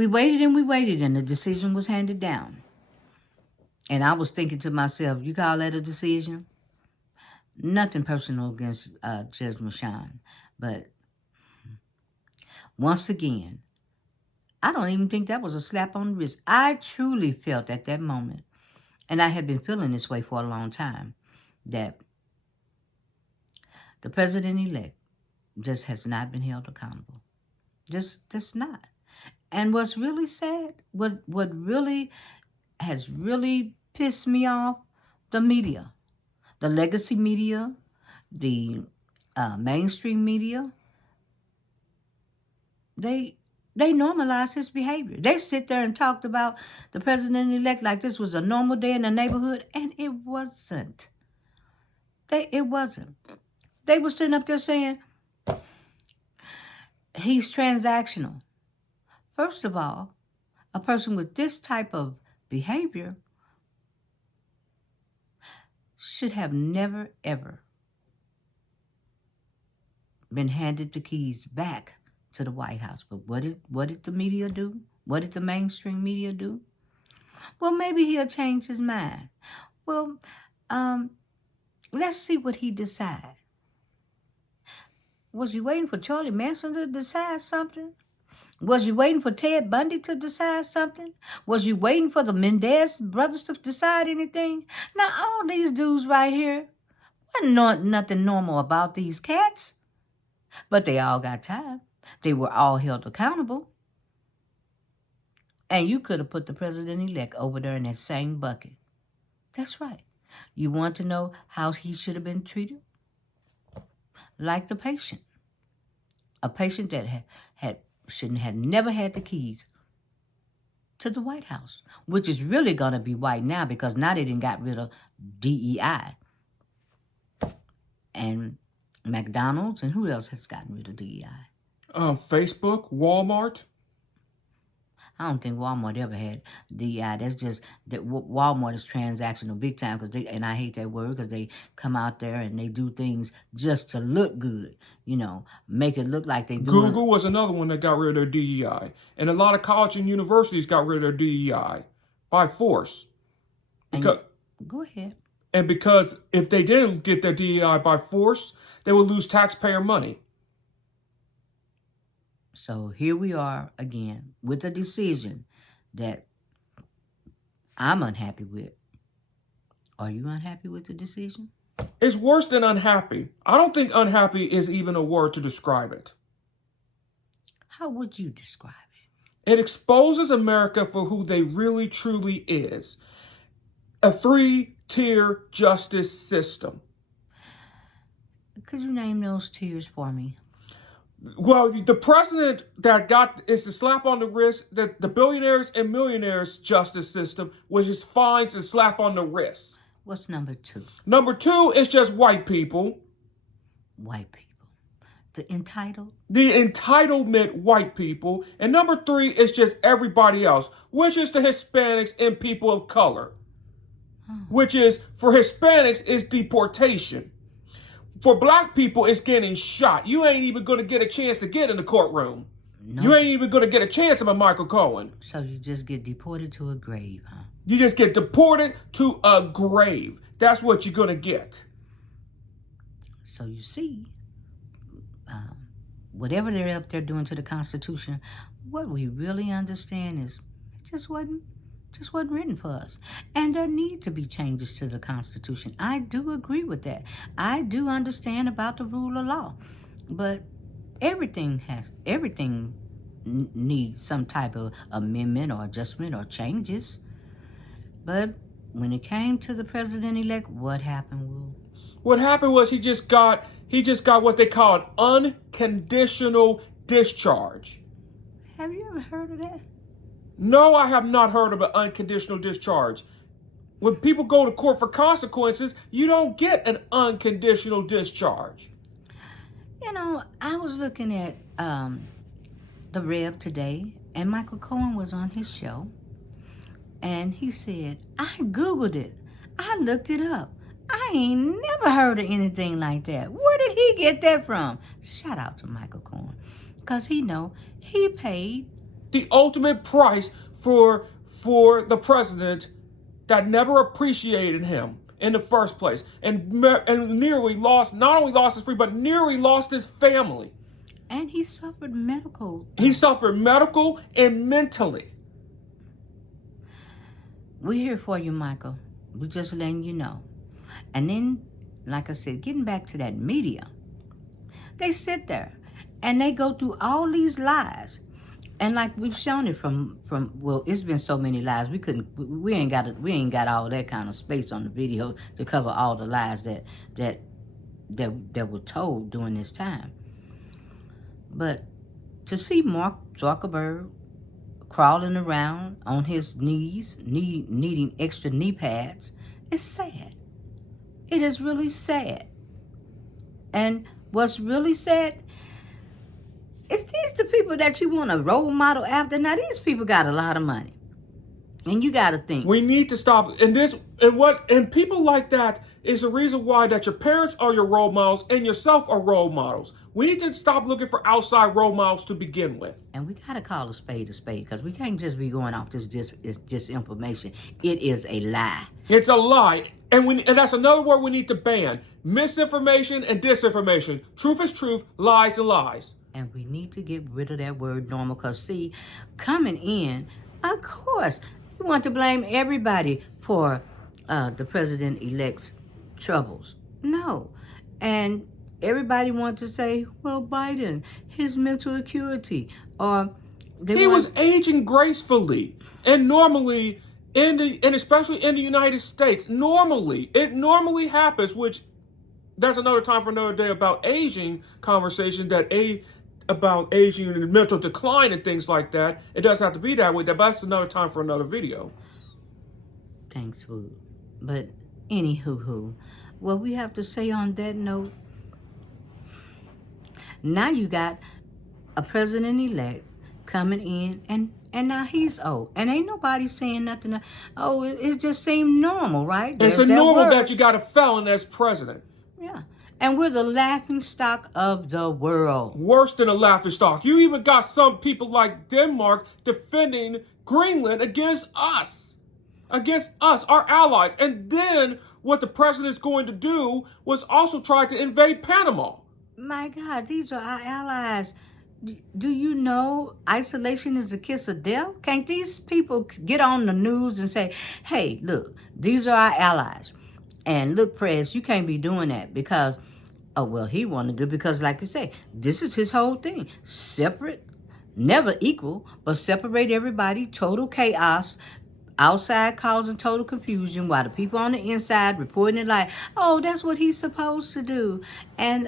we waited, and the decision was handed down. And I was thinking to myself, you call that a decision? Nothing personal against Judgement, but once again, I don't even think that was a slap on the wrist. I truly felt at that moment, and I had been feeling this way for a long time, that the president-elect just has not been held accountable. Just not. And what's really sad, what really has really pissed me off, the media, the legacy media, the mainstream media, they normalize his behavior. They sit there and talked about the president-elect like this was a normal day in the neighborhood, and it wasn't. It wasn't. They were sitting up there saying, he's transactional. First of all, a person with this type of behavior should have never, ever been handed the keys back to the White House. But what did the media do? What did the mainstream media do? Well, maybe he'll change his mind. Well, let's see what he decides. Was you waiting for Charlie Manson to decide something? Was you waiting for Ted Bundy to decide something? Was you waiting for the Mendez Brothers to decide anything? Now, all these dudes right here, wasn't nothing normal about these cats. But they all got time. They were all held accountable. And you could have put the president-elect over there in that same bucket. That's right. You want to know how he should have been treated? Like the patient. A patient that had never had the keys to the White House, which is really going to be white now because now they done got rid of DEI. And McDonald's, and who else has gotten rid of DEI? Facebook, Walmart. I don't think Walmart ever had DEI. That's just that Walmart is transactional big time, and I hate that word because they come out there and they do things just to look good, make it look like they do. Google was another one that got rid of their DEI, and a lot of colleges and universities got rid of their DEI by force. Go ahead. And because if they didn't get their DEI by force, they would lose taxpayer money. So here we are again with a decision that I'm unhappy with. Are you unhappy with the decision? It's worse than unhappy. I don't think unhappy is even a word to describe it. How would you describe it? It exposes America for who they really truly is. A 3-tier justice system. Could you name those tiers for me? Well, the president that got is the slap on the wrist, the billionaires and millionaires justice system, which is fines and slap on the wrist. What's number 2? Number 2 is just white people. White people. The entitled? The entitlement white people. And number 3 is just everybody else, which is the Hispanics and people of color. Which is, for Hispanics, is deportation. For black people, it's getting shot. You ain't even going to get a chance to get in the courtroom. No. You ain't even going to get a chance of a Michael Cohen. So you just get deported to a grave, huh? You just get deported to a grave. That's what you're going to get. So you see, whatever they're up there doing to the Constitution, what we really understand is it just wasn't written for us. And there need to be changes to the Constitution. I do agree with that. I do understand about the rule of law. But everything needs some type of amendment or adjustment or changes. But when it came to the president-elect, what happened, Will? What happened was he just got what they called unconditional discharge. Have you ever heard of that? No, I have not heard of an unconditional discharge. When people go to court for consequences, you don't get an unconditional discharge. I was looking at the Rev today, and Michael Cohen was on his show, and he said, I Googled it. I looked it up. I ain't never heard of anything like that. Where did he get that from? Shout out to Michael Cohen, because he paid the ultimate price for the president that never appreciated him in the first place, and nearly lost, not only lost his freedom, but nearly lost his family. And he suffered medical. He suffered medical and mentally. We're here for you, Michael. We're just letting you know. And then, like I said, getting back to that media, they sit there and they go through all these lies. And like we've shown it from well, it's been so many lies we ain't got all that kind of space on the video to cover all the lies that were told during this time. But to see Mark Zuckerberg crawling around on his knees, needing extra knee pads, it's sad. It is really sad. And what's really sad, it's these the people that you want to role model after. Now, these people got a lot of money. And you got to think. We need to stop. And people like that is the reason why that your parents are your role models and yourself are role models. We need to stop looking for outside role models to begin with. And we got to call a spade because we can't just be going off this disinformation. It is a lie. It's a lie. And that's another word we need to ban. Misinformation and disinformation. Truth is truth, lies are lies. And we need to get rid of that word normal because, see, coming in, of course, you want to blame everybody for the president-elect's troubles. No. And everybody wants to say, well, Biden, his mental acuity. Or he was aging gracefully. And normally, and especially in the United States, it normally happens, which that's another time for another day about aging conversation, about aging and mental decline and things like that. It doesn't have to be that way. That's another time for another video. Thanks, Food. But anywho, what we have to say on that note, now you got a president-elect coming in, and now he's old. And ain't nobody saying nothing. Oh, it just seemed normal, right? It's normal that you got a felon as president. Yeah. And we're the laughing stock of the world. Worse than a laughing stock. You even got some people like Denmark defending Greenland against us, our allies. And then what the president's going to do was also try to invade Panama. My God, these are our allies. Do you know isolation is the kiss of death? Can't these people get on the news and say, hey, look, these are our allies. And look, press, you can't be doing that because, oh, well, he wanted to, because like you say, this is his whole thing. Separate, never equal, but separate everybody, total chaos, outside causing total confusion, while the people on the inside reporting it like, oh, that's what he's supposed to do. And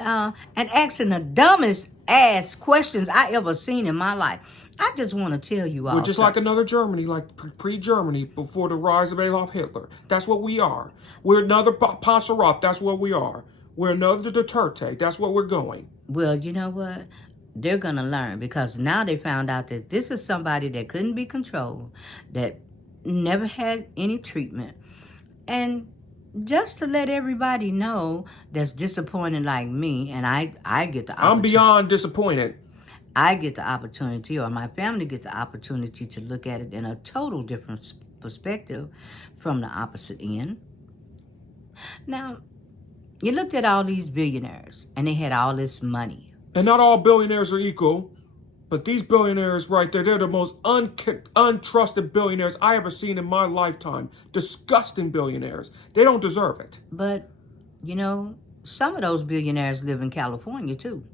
asking the dumbest ass questions I ever seen in my life. I just want to tell you all. We're just like another Germany, like pre-Germany, before the rise of Adolf Hitler. That's what we are. We're another Panzerov. That's what we are. We're another Duterte. That's what we're going. Well, you know what? They're going to learn, because now they found out that this is somebody that couldn't be controlled, that never had any treatment. And just to let everybody know that's disappointed like me, and I get the opportunity. I'm beyond disappointed. I get the opportunity, or my family gets the opportunity, to look at it in a total different perspective from the opposite end. Now, you looked at all these billionaires, and they had all this money. And not all billionaires are equal, but these billionaires right there, they're the most untrusted billionaires I ever seen in my lifetime. Disgusting billionaires. They don't deserve it. But, you know, some of those billionaires live in California, too.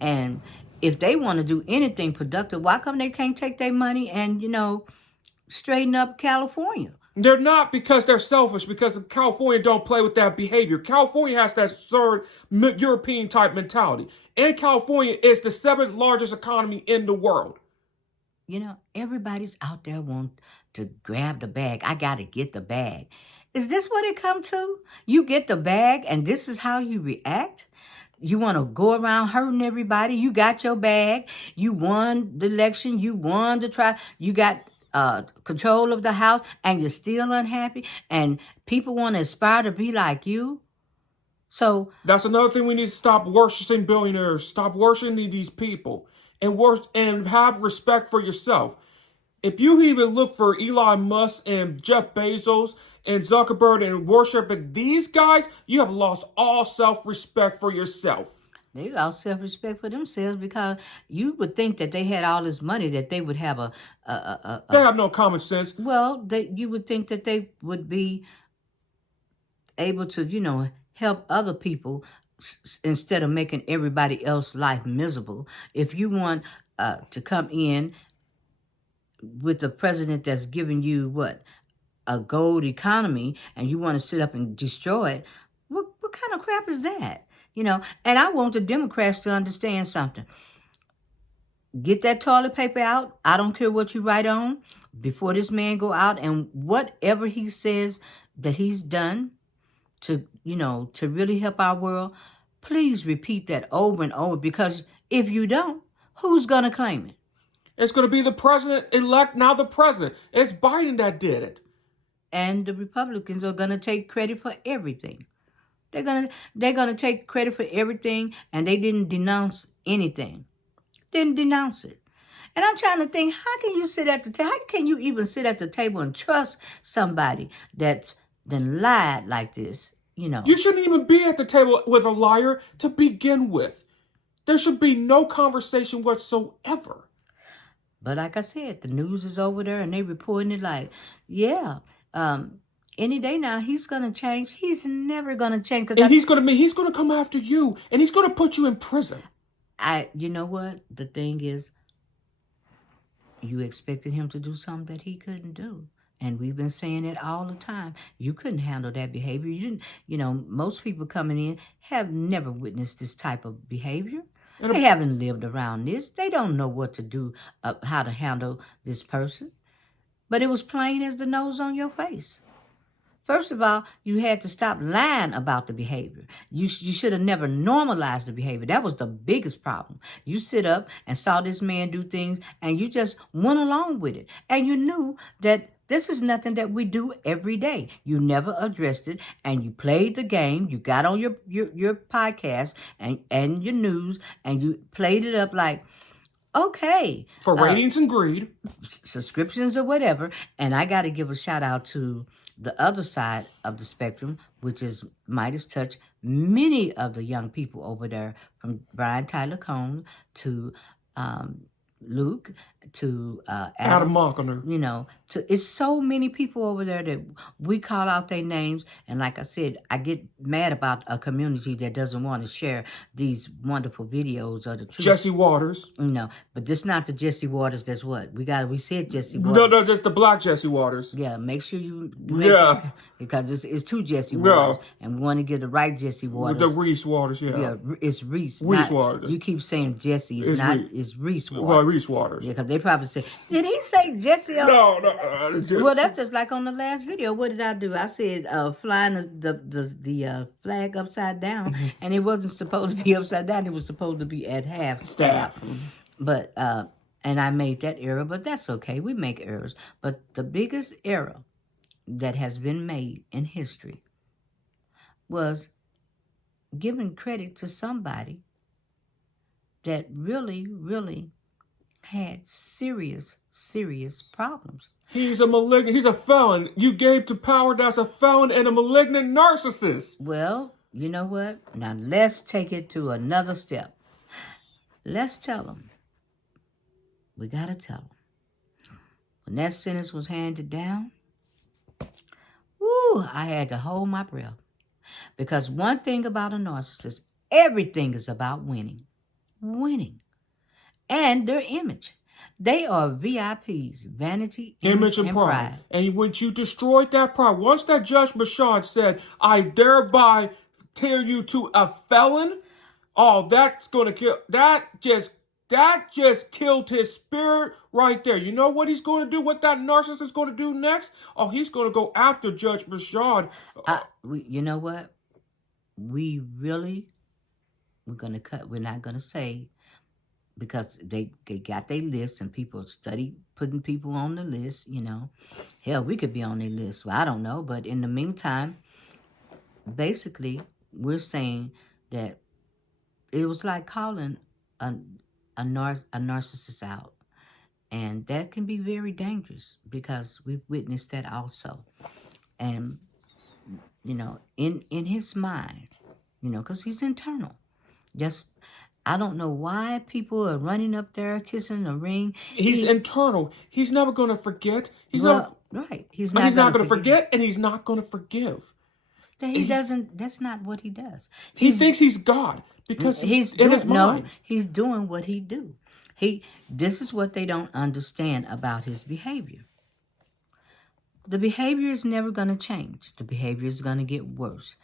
And if they want to do anything productive, why come they can't take their money and, you know, straighten up California? They're not, because they're selfish, because California don't play with that behavior. California has that third European type mentality. And California is the 7th largest economy in the world. You know, everybody's out there wanting to grab the bag. I got to get the bag. Is this what it come to? You get the bag and this is how you react? You want to go around hurting everybody? You got your bag. You won the election. You won the trial. You got control of the house, and you're still unhappy, and people want to aspire to be like you. So that's another thing we need to stop worshiping billionaires. Stop worshiping these people and have respect for yourself. If you even look for Elon Musk and Jeff Bezos and Zuckerberg and worshiping these guys, you have lost all self-respect for yourself. They lost self-respect for themselves because you would think that they had all this money that they would have They have no common sense. well, you would think that they would be able to, help other people instead of making everybody else's life miserable. If you want to come in with a president that's giving you a gold economy, and you want to sit up and destroy it, what kind of crap is that? And I want the Democrats to understand something. Get that toilet paper out. I don't care what you write on before this man go out, and whatever he says that he's done to really help our world, please repeat that over and over, because if you don't, who's going to claim it? It's going to be the president-elect, now the president. It's Biden that did it. And the Republicans are going to take credit for everything. They're gonna take credit for everything, and they didn't denounce anything. Didn't denounce it. And I'm trying to think, how can you sit at the table? How can you even sit at the table and trust somebody that's then lied like this? You shouldn't even be at the table with a liar to begin with. There should be no conversation whatsoever. But like I said, the news is over there, and they reporting it like, yeah, any day now he's gonna change. He's never gonna change. And he's gonna come after you, and he's gonna put you in prison. You know what? The thing is, you expected him to do something that he couldn't do. And we've been saying it all the time. You couldn't handle that behavior. You didn't, most people coming in have never witnessed this type of behavior. They haven't lived around this. They don't know what to do, how to handle this person. But it was plain as the nose on your face. First of all, you had to stop lying about the behavior. You should have never normalized the behavior. That was the biggest problem. You sit up and saw this man do things, and you just went along with it. And you knew that this is nothing that we do every day. You never addressed it, and you played the game. You got on your podcast and your news, and you played it up like, okay. For ratings and greed. Subscriptions or whatever. And I got to give a shout out to the other side of the spectrum, which is Midas Touch. Many of the young people over there, from Brian Tyler Cone to Luke to Adam Mockner. It's so many people over there that we call out their names. And like I said, I get mad about a community that doesn't want to share these wonderful videos of the truth. Jesse Waters. But this not the Jesse Waters. That's what we said. Jesse Waters. No, just the black Jesse Waters. Yeah, make sure you because it's two Jesse Waters, and we want to get the right Jesse Waters. The Reese Waters, yeah, it's Reese. Reese Waters. You keep saying Jesse. It's not. It's Reese Waters. Well, Reese Waters. Yeah, because they probably say, did he say Jesse? No. Well, that's just like on the last video. What did I do? I said flying the flag upside down, and it wasn't supposed to be upside down. It was supposed to be at half staff. But and I made that error, but that's okay. We make errors. But the biggest error that has been made in history was giving credit to somebody that really, really had serious problems. He's a malignant. He's a felon. You gave to power that's a felon and a malignant narcissist. Well, you know what? Now let's take it to another step. Let's tell them. We got to tell them. When that sentence was handed down, I had to hold my breath. Because one thing about a narcissist, everything is about winning. Winning. And their image. They are VIPs, vanity, image and pride. And when you destroyed that pride, once that Judge Bashan said, I thereby tear you to a felon, that's going to kill, that just killed his spirit right there. You know what he's going to do? What that narcissist is going to do next? He's going to go after Judge Bashan. You know what? We're going to cut. We're not going to say, because they got their list and people study putting people on the list, Hell, we could be on their list. Well, I don't know. But in the meantime, basically, we're saying that it was like calling a narcissist out. And that can be very dangerous because we've witnessed that also. And, in his mind, because he's internal. Just, I don't know why people are running up there kissing the ring. He's internal. He's never going to forget. Right. He's not not going to forget, and he's not going to forgive. He doesn't. That's not what he does. He thinks he's God because he's in his mind. No, he's doing what he do. This is what they don't understand about his behavior. The behavior is never going to change. The behavior is going to get worse.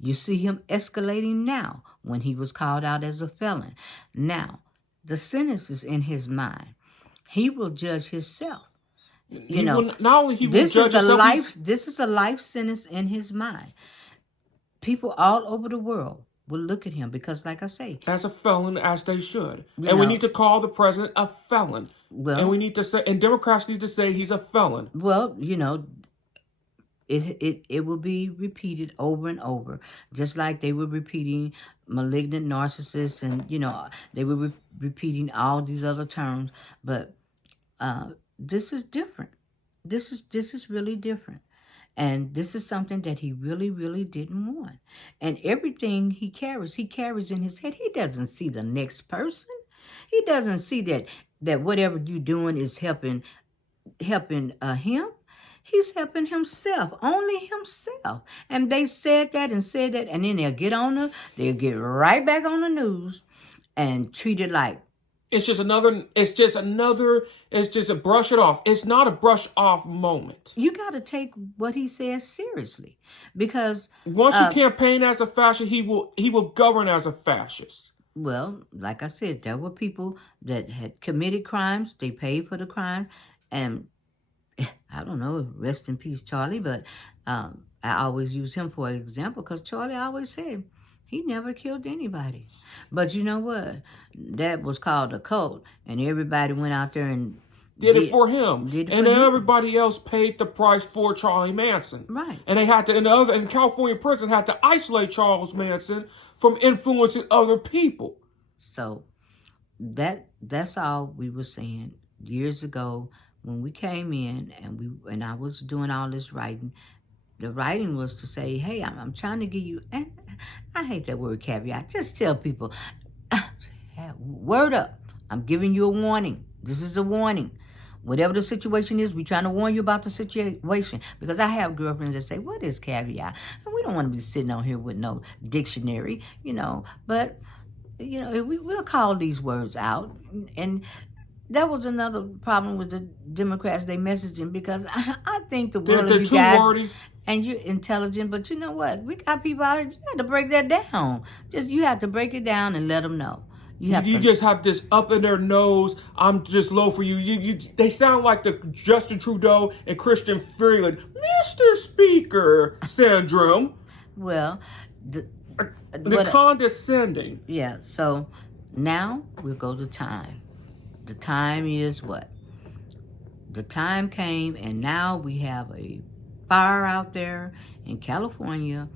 You see him escalating now when he was called out as a felon. Now, the sentence is in his mind. He will judge himself. Not only he will judge himself. This is a life sentence in his mind. People all over the world will look at him because, like I say, as a felon, as they should. And we need to call the president a felon. Well, and we need to say, and Democrats need to say he's a felon. Well, it will be repeated over and over, just like they were repeating malignant narcissists, and they were repeating all these other terms. But this is different. This is really different. And this is something that he really, really didn't want. And everything he carries in his head. He doesn't see the next person. He doesn't see that whatever you're doing is helping him. He's helping himself, only himself. And they said that, and then they'll get right back on the news and treat it like it's just a brush it off. It's not a brush off moment. You got to take what he says seriously, because once you campaign as a fascist, he will govern as a fascist. Well, like I said, there were people that had committed crimes. They paid for the crime, and I don't know, rest in peace, Charlie. But I always use him for an example because Charlie always said he never killed anybody. But you know what? That was called a cult, and everybody went out there and did it for him. Everybody else paid the price for Charlie Manson. Right. And they had to, and California prison had to isolate Charles Manson from influencing other people. So that's all we were saying years ago when we came in and I was doing all this writing. The writing was to say, hey, I'm trying to give you, and I hate that word caveat. Just tell people, word up. I'm giving you a warning. This is a warning. Whatever the situation is, we're trying to warn you about the situation. Because I have girlfriends that say, what is caveat? And we don't want to be sitting on here with no dictionary, But, we'll call these words out. And that was another problem with the Democrats, they messaging, because I think the world of you guys, wordy. And you're intelligent, but you know what? We got people out here, you have to break that down. You have to break it down and let them know. You just have this up in their nose, I'm just low for you. They sound like the Justin Trudeau and Christian Freeland, Mr. Speaker syndrome. Well, the condescending. Yeah, so now we'll go to time. The time is what? The time came, and now we have a fire out there in California.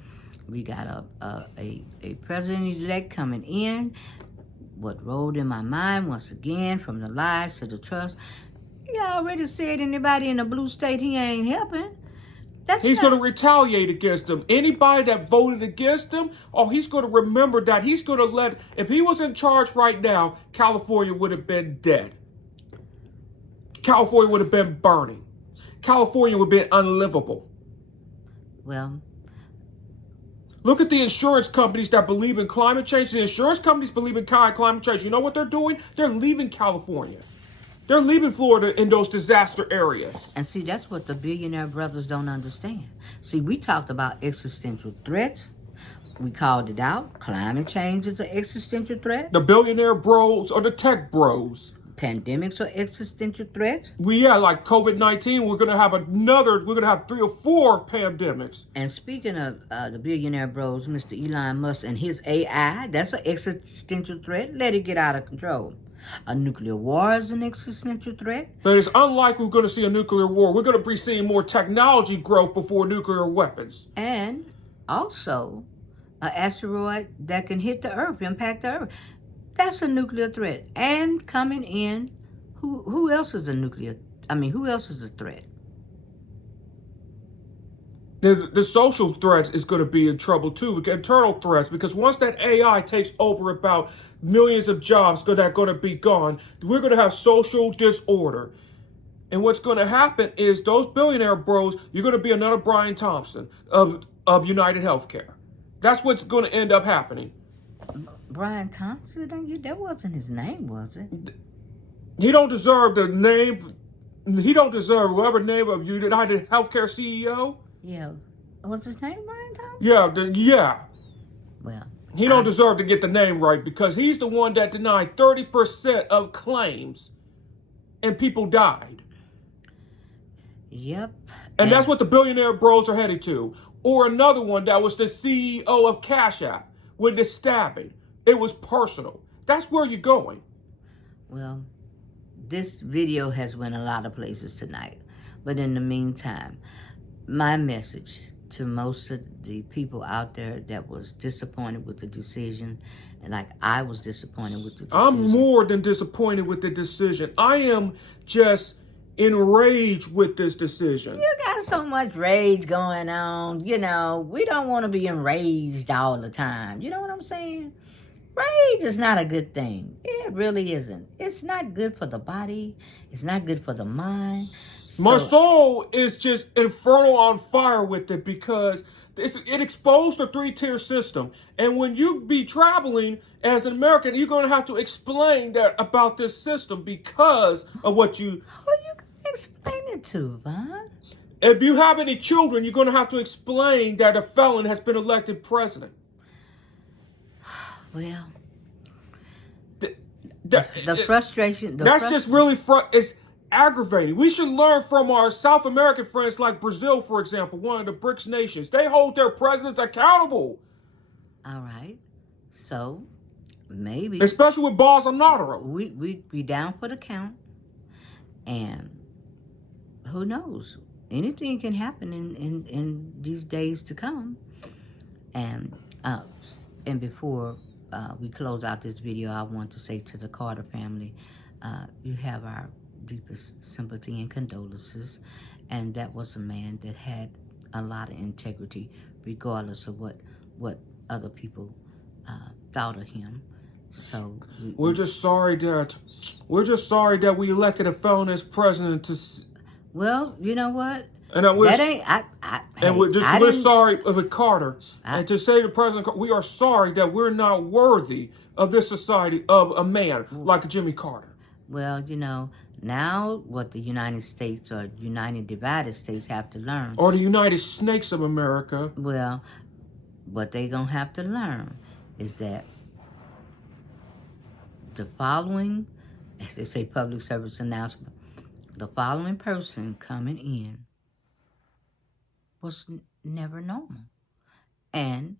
We got a president-elect coming in. What rolled in my mind once again, from the lies to the trust. He already said anybody in a blue state he ain't helping. He's going to retaliate against them. Anybody that voted against him, he's going to remember that. He's going to if he was in charge right now, California would have been dead. California would have been burning. California would have been unlivable. Well, look at the insurance companies that believe in climate change. The insurance companies believe in climate change. You know what they're doing? They're leaving California. They're leaving Florida in those disaster areas. And see, that's what the billionaire brothers don't understand. See, we talked about existential threats. We called it out. Climate change is an existential threat. The billionaire bros or the tech bros. Pandemics are existential threats. Like COVID-19, we're going to have 3 or 4 pandemics. And speaking of the billionaire bros, Mr. Elon Musk and his AI, that's an existential threat. Let it get out of control. A nuclear war is an existential threat. But it's unlikely we're going to see a nuclear war. We're going to be seeing more technology growth before nuclear weapons. And also, an asteroid that can hit the Earth, impact the Earth. That's a nuclear threat. And coming in, who else is a nuclear? I mean, who else is a threat? The social threats is going to be in trouble too. We get internal threats because once that AI takes over about millions of jobs that are going to be gone, we're going to have social disorder. And what's going to happen is those billionaire bros, you're going to be another Brian Thompson of United Healthcare. That's what's going to end up happening. Brian Thompson? That wasn't his name, was it? He don't deserve the name. He don't deserve whatever name of United Healthcare CEO. Yeah. What's his name, Brian Thompson? Yeah. Well, he don't deserve to get the name right because he's the one that denied 30% of claims and people died. Yep. And that's what the billionaire bros are headed to. Or another one that was the CEO of Cash App with the stabbing. It was personal. That's where you're going. Well, this video has went a lot of places tonight. But in the meantime, my message to most of the people out there that was disappointed with the decision, and like I was disappointed with the decision. I'm more than disappointed with the decision. I am just enraged with this decision. You got so much rage going on. You know, we don't want to be enraged all the time. You know what I'm saying? Rage is not a good thing. It really isn't. It's not good for the body. It's not good for the mind. My soul is just infernal on fire with it because it exposed the three-tier system. And when you be traveling as an American, you're going to have to explain that about this system because of what you... Who you going to explain it to, Vaughn? If you have any children, you're going to have to explain that a felon has been elected president. Well, the frustration... That's just really... It's aggravating. We should learn from our South American friends like Brazil, for example, one of the BRICS nations. They hold their presidents accountable. All right. So, maybe... Especially with Bolsonaro. We down for the count. And who knows? Anything can happen in these days to come. And before we close out this video, I want to say to the Carter family, you have our deepest sympathy and condolences. And that was a man that had a lot of integrity, regardless of what other people thought of him. So we're just sorry that we elected a felon as president to. Well, you know what? And we're sorry with Carter. And to say to President, we are sorry that we're not worthy of this society of a man like Jimmy Carter. Well, you know, now what the United States or United Divided States have to learn. Or the United Snakes of America. Well, what they going to have to learn is that the following, as they say, public service announcement, the following person coming in was never normal. And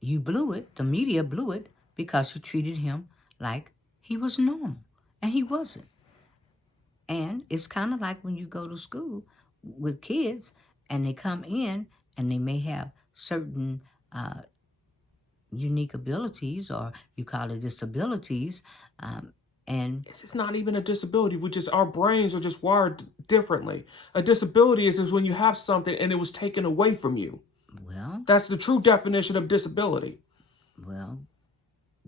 you blew it, the media blew it, because you treated him like he was normal. And he wasn't. And it's kind of like when you go to school with kids and they come in and they may have certain unique abilities, or you call it disabilities, and it's not even a disability. Our brains are just wired differently. A disability is when you have something and it was taken away from you. Well, that's the true definition of disability. Well,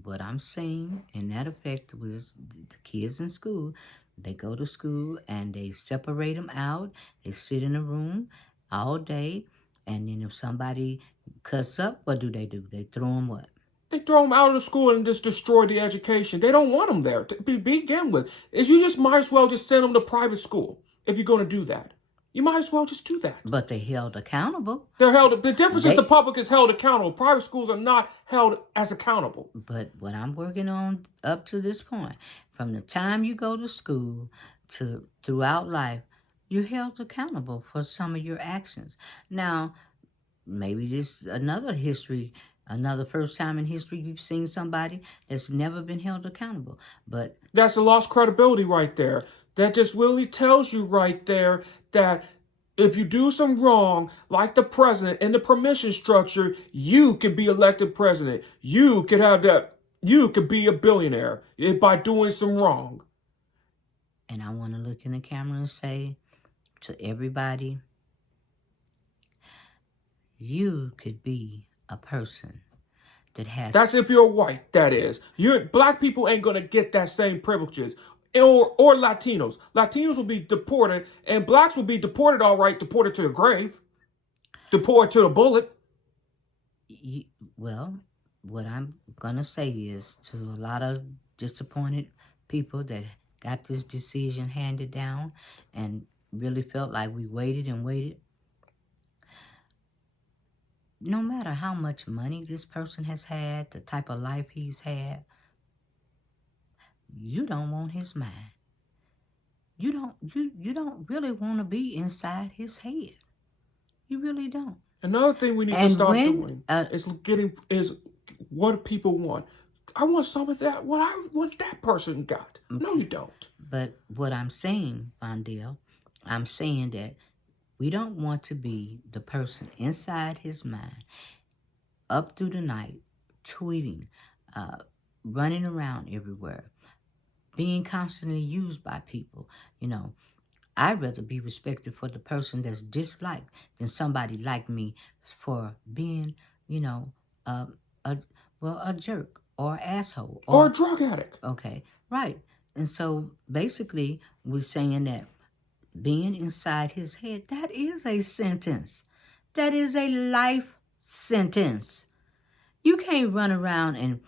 what I'm saying in that effect was the kids in school, they go to school and they separate them out. They sit in a room all day, and then if somebody cuss up, what do? They throw them what? They throw them out of the school and just destroy the education. They don't want them there to begin with. You just might as well just send them to private school if you're going to do that. You might as well just do that. But they're held accountable. The difference is the public is held accountable. Private schools are not held as accountable. But what I'm working on up to this point, from the time you go to school to throughout life, you're held accountable for some of your actions. Now, maybe this is another first time in history you've seen somebody that's never been held accountable. But that's a lost credibility right there. That just really tells you right there that if you do some wrong, like the president in the permission structure, you can be elected president. You can have that You could be a billionaire by doing some wrong. And I want to look in the camera and say to everybody, you could be a person that has... That's if you're white, that is. Black people ain't going to get that same privileges. Or Latinos. Latinos will be deported, and blacks will be deported, all right, deported to the grave. Deported to the bullet. Well, what I'm going to say is to a lot of disappointed people that got this decision handed down and really felt like we waited and waited. No matter how much money this person has had, the type of life he's had, you don't want his mind. You don't really want to be inside his head. You really don't. Another thing we need to stop doing is what people want. I want some of that. What that person got. Okay. No, you don't. But what I'm saying, Vondell, I'm saying that we don't want to be the person inside his mind, up through the night, tweeting, running around everywhere, being constantly used by people. You know, I'd rather be respected for the person that's disliked than somebody like me for being, you know, a jerk or asshole. Or a drug addict. Okay, right. And so basically we're saying that being inside his head, that is a sentence. That is a life sentence. You can't run around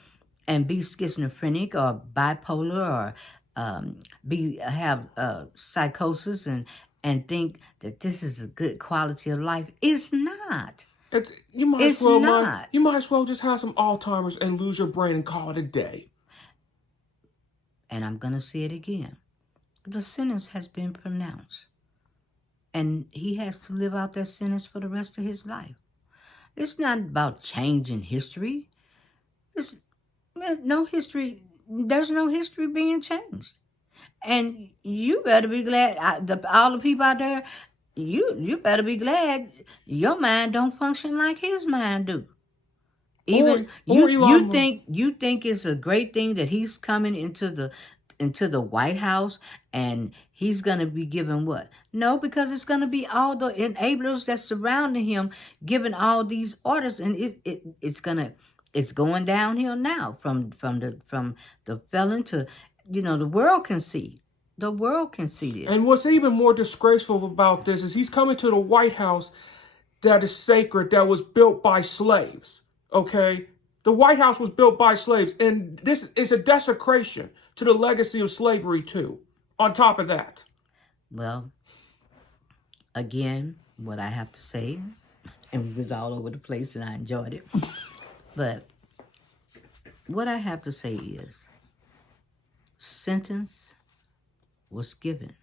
and be schizophrenic or bipolar or have psychosis and think that this is a good quality of life. It's not. You might as well just have some Alzheimer's and lose your brain and call it a day. And I'm going to say it again. The sentence has been pronounced. And he has to live out that sentence for the rest of his life. It's not about changing history. There's no history being changed. And you better be glad, all the people out there, you better be glad your mind don't function like his mind do. Even you think it's a great thing that he's coming into the White House and he's going to be given what? No, because it's going to be all the enablers that's surrounding him giving all these orders, and it's going downhill now from the felon to, you know, the world can see. The world can see this. And what's even more disgraceful about this is he's coming to the White House that is sacred, that was built by slaves. Okay? The White House was built by slaves, and this is a desecration to the legacy of slavery, too, on top of that. Well, again, what I have to say, and it was all over the place, and I enjoyed it, but what I have to say is, sentence was given.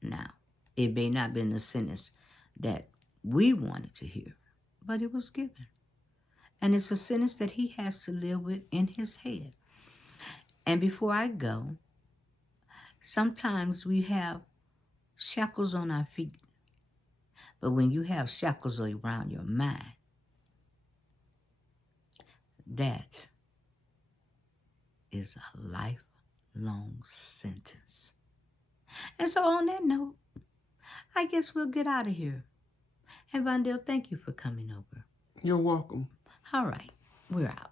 Now, it may not have been the sentence that we wanted to hear, but it was given. And it's a sentence that he has to live with in his head. And before I go, sometimes we have shackles on our feet. But when you have shackles around your mind, that is a lifelong sentence. And so on that note, I guess we'll get out of here. And Vondell, thank you for coming over. You're welcome. All right, we're out.